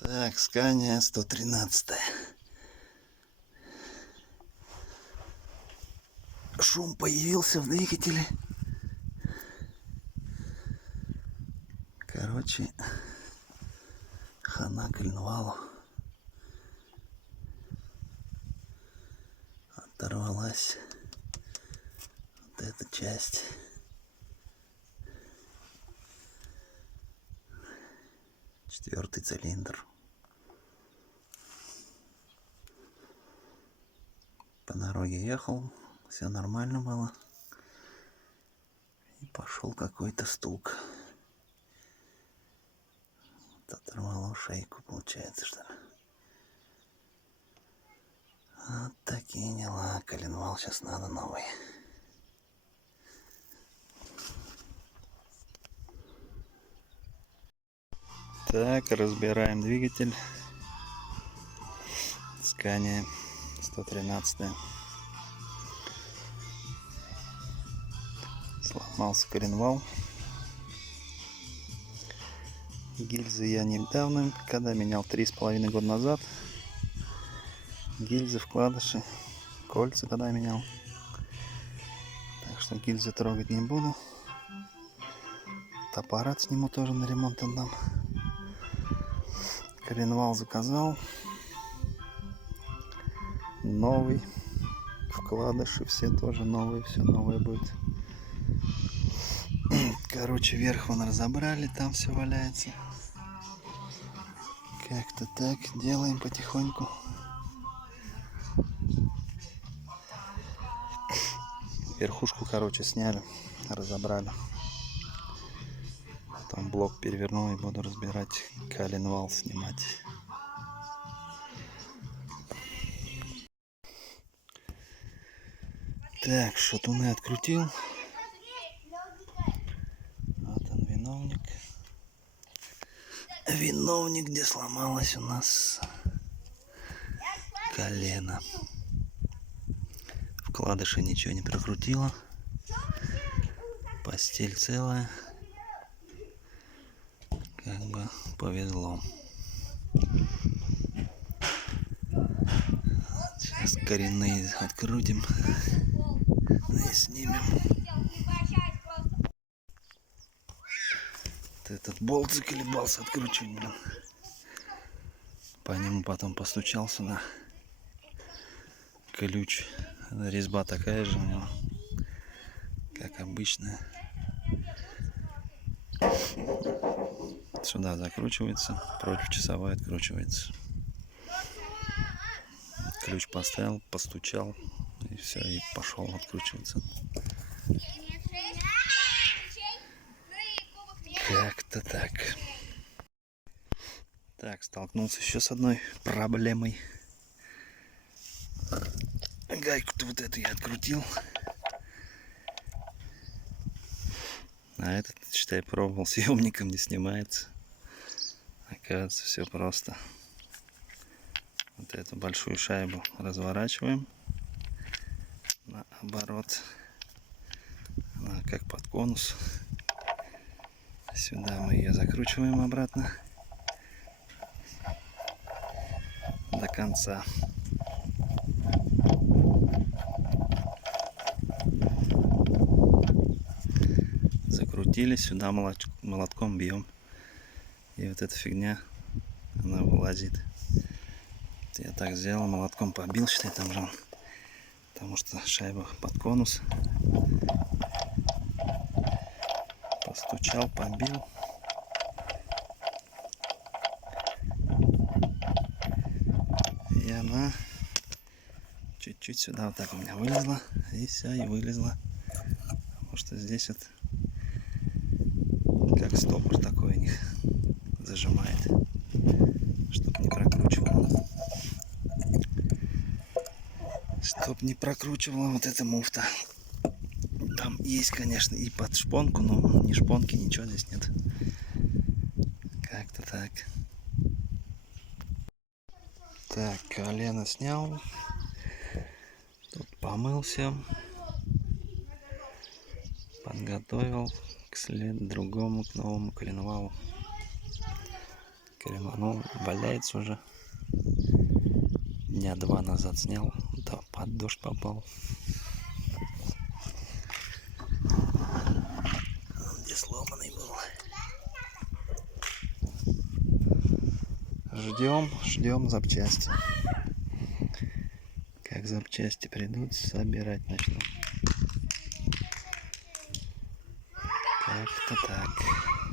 Так, Scania 113. Шум появился в двигателе. Короче, хана коленвалу. Оторвалась вот эта часть. Четвертый цилиндр. По дороге ехал, все нормально было. И пошел какой-то стук. Вот оторвало шейку, получается, что ли. Вот такие дела. Коленвал сейчас надо новый. Так, разбираем двигатель. Scania 113. Сломался коленвал. Гильзы я недавно, когда менял 3,5 года назад. Гильзы, вкладыши, кольца тогда менял. Так что гильзы трогать не буду. Аппарат сниму, тоже на ремонт отдам. Коленвал заказал. Новый. Вкладыши все тоже новые. Все новое будет. Короче, верх вон разобрали. Там все валяется. Как-то так делаем потихоньку. Верхушку, короче, сняли. Разобрали. Потом блок перевернул и буду разбирать, коленвал снимать. Так, шатуны открутил. Вот он, виновник. Виновник, где сломалось у нас колено. Вкладыши ничего не прокрутило. Постель целая. Как бы повезло. Сейчас коренные открутим и снимем. Вот этот болт заколебался откручивать, блин. По нему потом постучал сюда. Ключ. Резьба такая же у него, как обычная. Сюда закручивается, против часовой откручивается. Ключ поставил, постучал, и все, и пошел откручиваться. Как-то так. Так, столкнулся еще с одной проблемой. Гайку-то вот эту я открутил. А этот, считай, пробовал, съемником не снимается. Оказывается, все просто. Вот эту большую шайбу разворачиваем наоборот. Она как под конус. Сюда мы ее закручиваем обратно до конца. Закрутили, сюда молотком бьем. И вот эта фигня, она вылазит. Я так сделал, молотком побил, считай, там же, потому что шайба под конус. Постучал, побил. И она чуть-чуть сюда вот так у меня вылезла. И все, и вылезла. Потому что здесь вот как стопор такой у них зажимает, чтоб не прокручивало. Чтоб не прокручивала вот эта муфта. Там есть, конечно, и под шпонку, но ни шпонки, ничего здесь нет. Как-то так. Так, колено снял. Тут помылся. Подготовил к другому, к новому коленвалу. Креманул, валяется уже. Дня 2 назад снял, да под дождь попал. Где сломанный был. Ждем запчасти. Как запчасти придут, собирать начну. Как-то так.